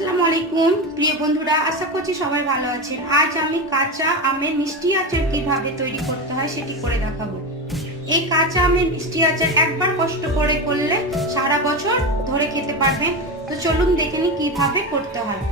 আসসালামু আলাইকুম প্রিয় বন্ধুরা, আশা করছি সবাই ভালো আছেন। আজ আমি কাঁচা আমের মিষ্টি আচার কিভাবে তৈরি করতে হয় সেটি করে দেখাবো। এই কাঁচা আমের মিষ্টি আচার একবার কষ্ট করে করলে সারা বছর ধরে খেতে পারবেন। তো চলুন দেখে নিই কিভাবে করতে হয়।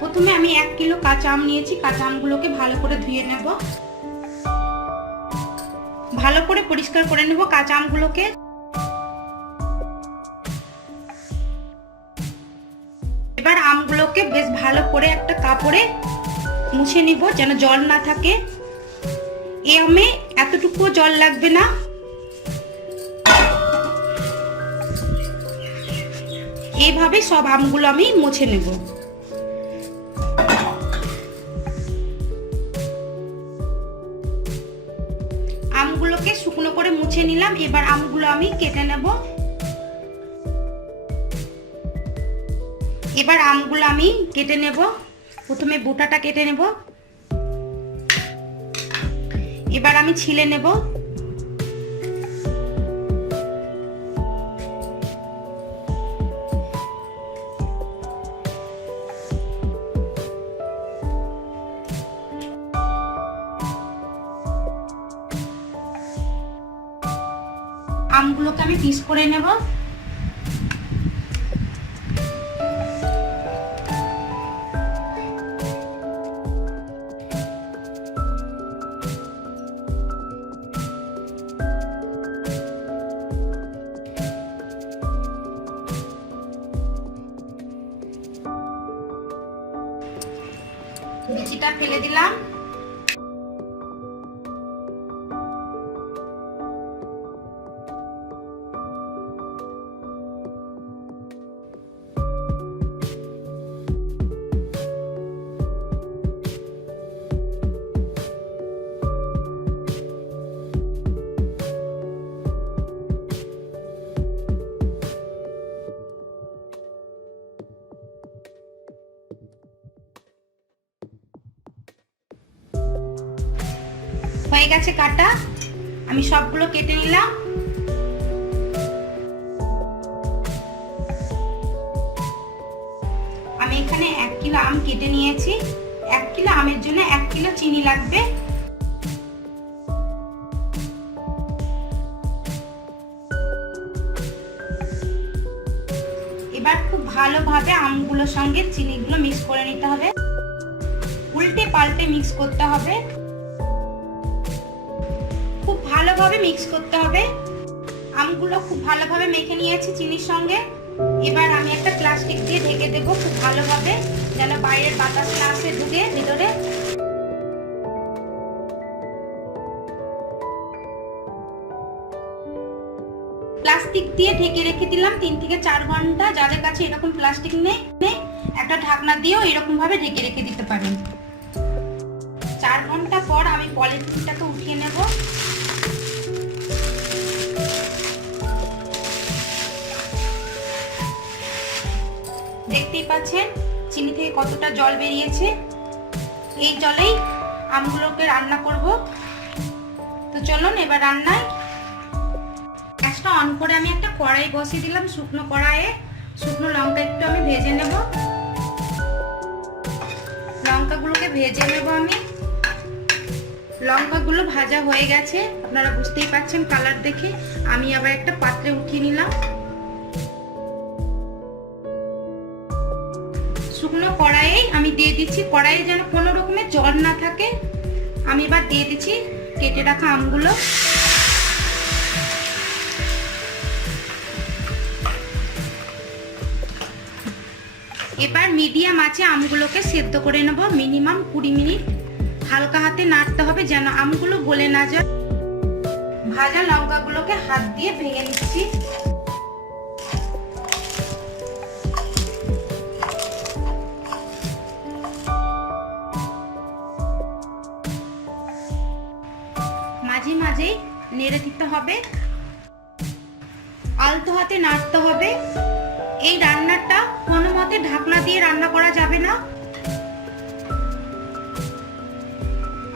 প্রথমে আমি 1 কিলো কাঁচা আম নিয়েছি। কাঁচা আমগুলোকে ভালো করে ধুয়ে নেব, ভালো করে পরিষ্কার করে নেব কাঁচা আমগুলোকে। এবার আমগুলোকে বেশ ভালো করে একটা কাপড়ে মুছে নিব যেন জল না থাকে। এই আমে এতটুকু জল লাগবে না। এইভাবে সব আমগুলো আমি মুছে নেব। আমগুলোকে শুকনো করে মুছে নিলাম। এবার আমগুলো আমি কেটে নেব। এবার আমগুলো আমি কেটে নেব। প্রথমে বোটাটা কেটে নেব। এবার আমি ছিলে নেব। আমগুলোকে আমি পিস করে নেব। বিচিটা ফেলে দিলাম। হয়ে গেছে কাটা। আমি সবগুলো কেটে নিলাম। আমি এখানে 1 কিলো আম কেটে নিয়েছি। 1 কিলো আমের জন্য 1 কিলো চিনি লাগবে। এবার খুব ভালোভাবে আমগুলোর সঙ্গে চিনিগুলো মিক্স করে নিতে হবে। উল্টে পাল্টে মিক্স করতে হবে। খুব ভালোভাবে মিক্স করতে হবে। আমগুলো খুব ভালোভাবে মেখে নিয়েছি চিনির সঙ্গে। এবার আমি একটা প্লাস্টিক দিয়ে ঢেকে দেব খুব ভালোভাবে, যেন বাইরের বাতাস না আসে ঢুকে ভিতরে। প্লাস্টিক দিয়ে ঢেকে রেখে দিলাম 3 থেকে 4 ঘন্টা। যাদের কাছে এরকম প্লাস্টিক নেই, একটা ঢাকনা দিয়েও এরকম ভাবে ঢেকে রেখে দিতে পারেন। 4 ঘন্টা পর আমি পলিথিনটাকে উঠিয়ে নেব। দেখতেই পাচ্ছেন চিনি থেকে কতটা জল বেরিয়েছে। এই জলেই আমগুলোকে রান্না করব। তো চলুন এবার রান্নায়। গ্যাসটা অন করে আমি একটা কড়াই বসিয়ে দিলাম। শুকনো কড়াইয়ে শুকনো লঙ্কা একটু আমি ভেজে নেব। লঙ্কাগুলোকে ভেজে নেব আমি। লঙ্কাগুলো ভাজা হয়ে গেছে, আপনারা বুঝতেই পাচ্ছেন কালার দেখে। আমি আবার একটা পাত্রে উঠিয়ে নিলাম। শুকনো কড়াইয়ে আমি দিয়ে দিচ্ছি, কড়াইয়ে যেন কোনো রকমের জল না থাকে। আমি এবার দিয়ে দিচ্ছি কেটে রাখা আমগুলো। এবার মিডিয়াম আঁচে আমগুলোকে সেদ্ধ করে নেব মিনিমাম 20 মিনিট। হালকা হাতে নাড়তে হবে যেন আমগুলো গলে না যায়। ভাজা লঙ্কাগুলোকে হাত দিয়ে ভেঙে নিচ্ছি। মাঝে মাঝে নেড়ে দিতে হবে, আলতো হাতে নাড়তে হবে। এই রান্নাটা কোনো মতে ঢাকনা দিয়ে রান্না করা যাবে না।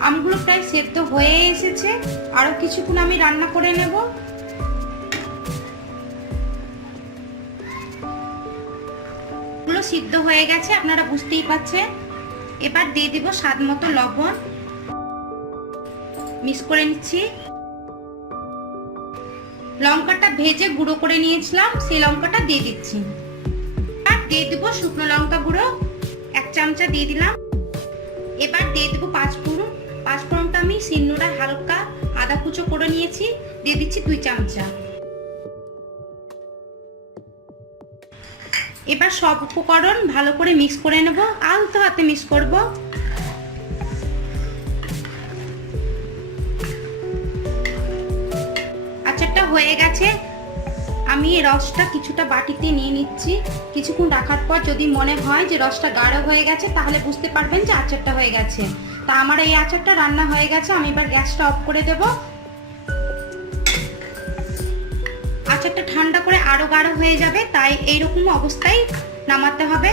আমগুলো প্রায় সেদ্ধ হয়ে এসেছে, আরো কিছুক্ষণ আমি রান্না করে নেব। সিদ্ধ হয়ে গেছে, আপনারা বুঝতেই পাচ্ছেন। এবার দিয়ে দিব স্বাদ মতো লবণ, মিক্স করে নিচ্ছি। লঙ্কাটা ভেজে গুঁড়ো করে নিয়েছিলাম, সেই লঙ্কাটা দিয়ে দিচ্ছি। আর দিয়ে দিব শুকনো লঙ্কা গুঁড়ো 1 চামচা দিয়ে দিলাম। এবার দিয়ে দেবো 5 ফোড়ন। 5 ফোড়নটা আমি শিলনোড়ায় হালকা আদা কুচো করে নিয়েছি, দিয়ে দিচ্ছি 2 চামচা। এবার সব উপকরণ ভালো করে মিক্স করে নেব, আলতো হাতে মিক্স করব। আচারটা হয়ে গেছে, আমি এই রসটা কিছুটা বাটিতে নিয়ে নিচ্ছি। কিছুক্ষণ রাখার পর যদি মনে হয় যে রসটা গাঢ় হয়ে গেছে, তাহলে বুঝতে পারবেন যে আচারটা হয়ে গেছে। তা আমার এই আচারটা রান্না হয়ে গেছে, আমি এবার গ্যাসটা অফ করে দেব। আচারটা ঠান্ডা করে আরো গাঢ় হয়ে যাবে, তাই এইরকম অবস্থায় নামাতে হবে।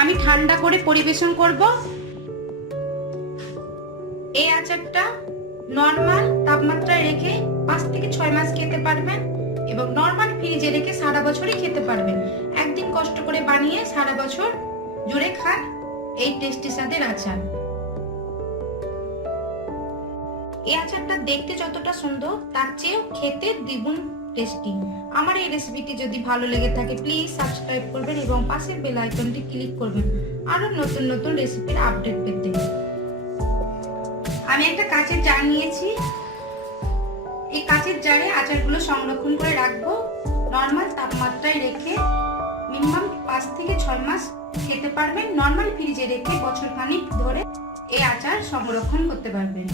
আমি ঠান্ডা করে পরিবেশন করব। এই আচারটা নরমাল তাপমাত্রায় রেখে 5 থেকে 6 মাস খেতে পারবেন এবং নরমাল ফ্রিজে রেখে সারা বছরই খেতে পারবেন। একদিন কষ্ট করে বানিয়ে সারা বছর জুড়ে খান এই টেস্টি স্বাদের আচার। এই আচারটা দেখতে যতটা সুন্দর, তার চেয়েও খেতে দ্বিগুণ টেস্টি। আমার এই রেসিপিটি যদি ভালো লেগে থাকে প্লিজ সাবস্ক্রাইব করবেন এবং পাশের বেল আইকনটি ক্লিক করবেন আরো নতুন নতুন রেসিপির আপডেট পেতে। আমি একটা কাঁচের জার নিয়েছি, এই কাঁচের জারে আচারগুলো সংরক্ষণ করে রাখবো। নরমাল তাপমাত্রায় রেখে মিনিমাম 5 থেকে 6 মাস খেতে পারবেন। নরমাল ফ্রিজে রেখে বছর খানিক ধরে এই আচার সংরক্ষণ করতে পারবেন।